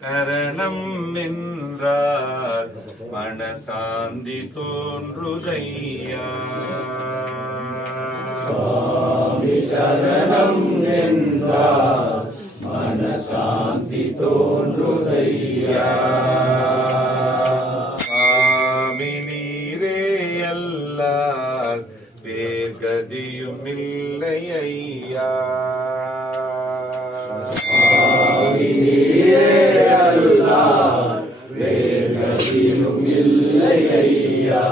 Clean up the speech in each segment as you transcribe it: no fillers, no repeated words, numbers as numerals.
சரணம் என்றார் மனசாந்தி தோன்றுதையா. சுவாமி சரணம் என்றார் மனசாந்தி தோன்றுதையா. சுவாமி நீரே அல்லால் வேர்கதியும் இல்லை ஐயா. சுவாமி நீரே அல்லால் வேர்கதியும் இல்லை ஐயா.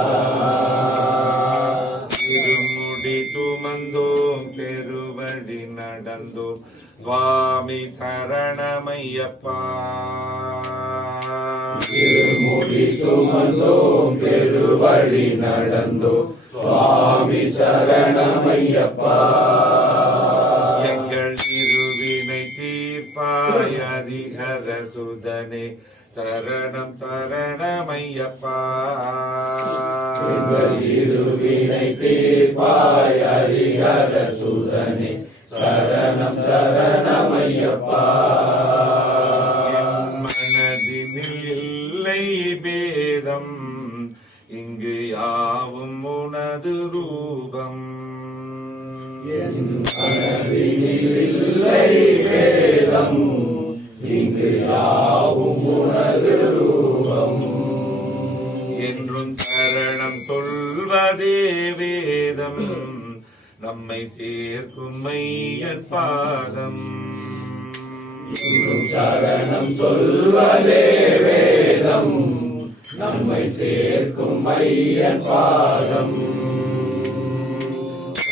திருமுடி சுமந்தோம் பெருவடி நடந்தோம் சுவாமி சரணமையப்பா. திருமுடி சுமந்தோம் பெருவழி நடந்தோம் சுவாமி சரணமையப்பா. எங்கள் இருவினை தீர்ப்பாய் ஹரிஹர சுதனே சரணம் சரணமையப்பா. எங்கள் இருவினை தீர்ப்பாய் ஹரிஹர சுதனே சரணம் சரணமையப்பா. என் மனதினில் இல்லை பேதம் இங்கு யாவும் உனது ரூபம். என் மனதினில் இல்லை வேதம் இங்கு யாவும் உனது ரூபம். என்றும் சரணம் சொல்வதே வேதம் நம்மை சேர்க்கும் மையன் பாதம். இன்னும் சரணம் சொல்வதே வேதம் நம்மை சேர்க்கும் மையன் பாதம்.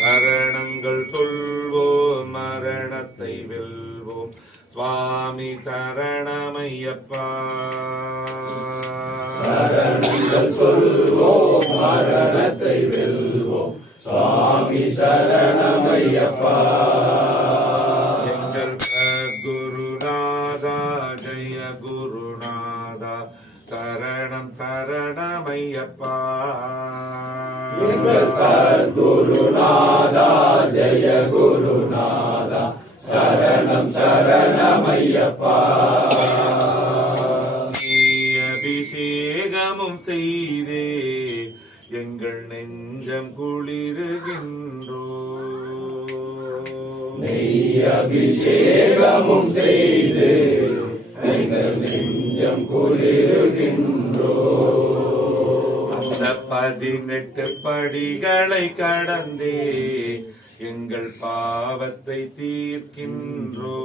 சரணங்கள் சொல்வோம் மரணத்தை வெல்வோம் சுவாமி சரணமையப்பா. சரணங்கள் சொல்வோம் மரணத்தை வெல்வோம் சுவாமி சரணமையப்பா. எங்கள் சத்குருநாதா ஜெய குருநாதா சரணம் சரணமையப்பா. எங்கள் சத்குருநாதா ஜெய குருநாதா சரணம் சரணமையப்பா. நீ அபிஷேகமும் செய்தே எங்கள் நெஞ்சம் குளிருகின்றோ. நெய் அபிஷேகமும் செய்து எங்கள் நெஞ்சம் குளிருகின்றோ. அந்த 18 படிகளை கடந்தே எங்கள் பாவத்தை தீர்க்கின்றோ.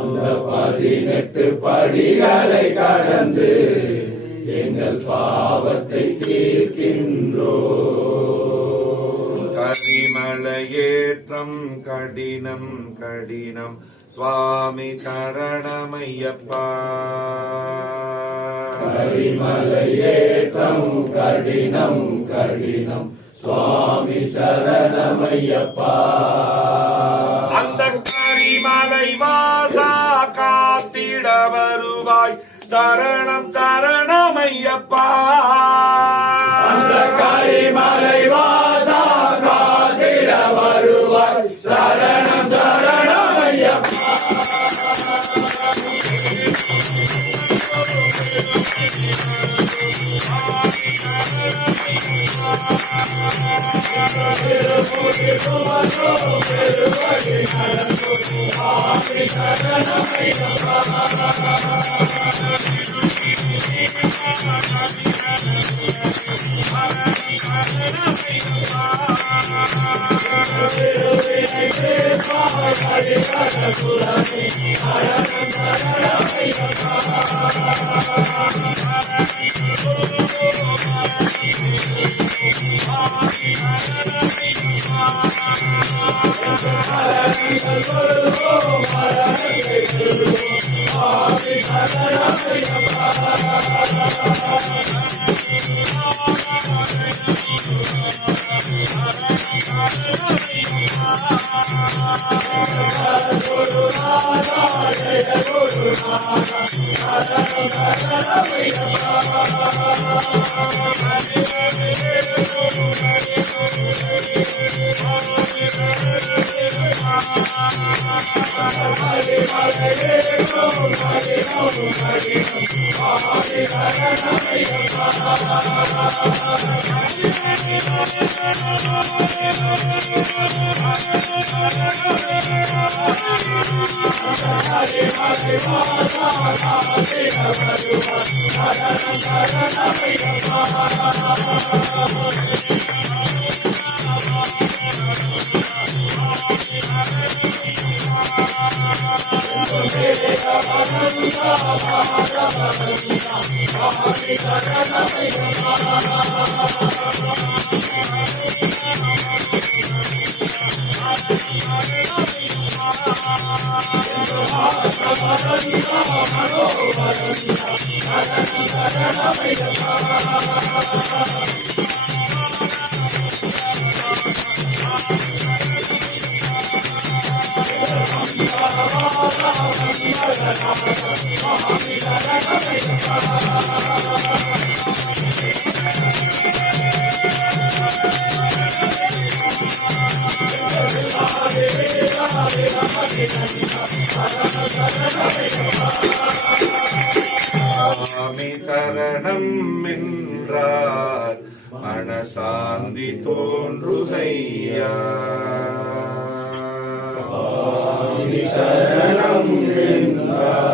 அந்த 18 படிகளை கடந்து எங்கள் பாவத்தை தீர்க்கின்றோ. கரிமலையேற்றம் கடினம் கடினம் சுவாமி சரணமையப்பா. கரிமலையேற்றம் கடினம் கடினம் சுவாமி சரணமையப்பா. அந்த கரிமலை வாசா காத்திட வருவாய் சரணம் சரணமையப்பா. அந்த கரிமலை வாசா காத்திட வருவாய் சரணம் சரணமையப்பா. சுவாமி சரணம் என்றார் மனசாந்தி தோன்றுகையா. சரணம் என்றார்